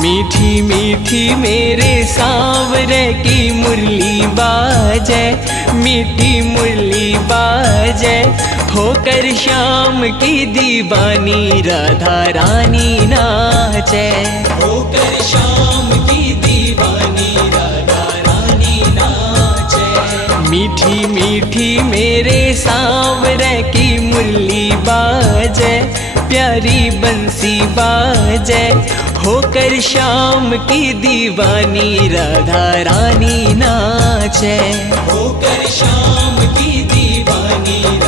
मीठी मीठी मेरे सांवरे की मुरली बाजे, मीठी मुरली बाजे, होकर श्याम की दीवानी राधा रानी नाचे, होकर श्याम की दीवानी राधा रानी नाचे। मीठी मीठी मेरे सांवरे की मुरली बाजे, प्यारी बंसी बाजे, होकर श्याम की दीवानी राधा रानी नाचे, होकर श्याम की दीवानी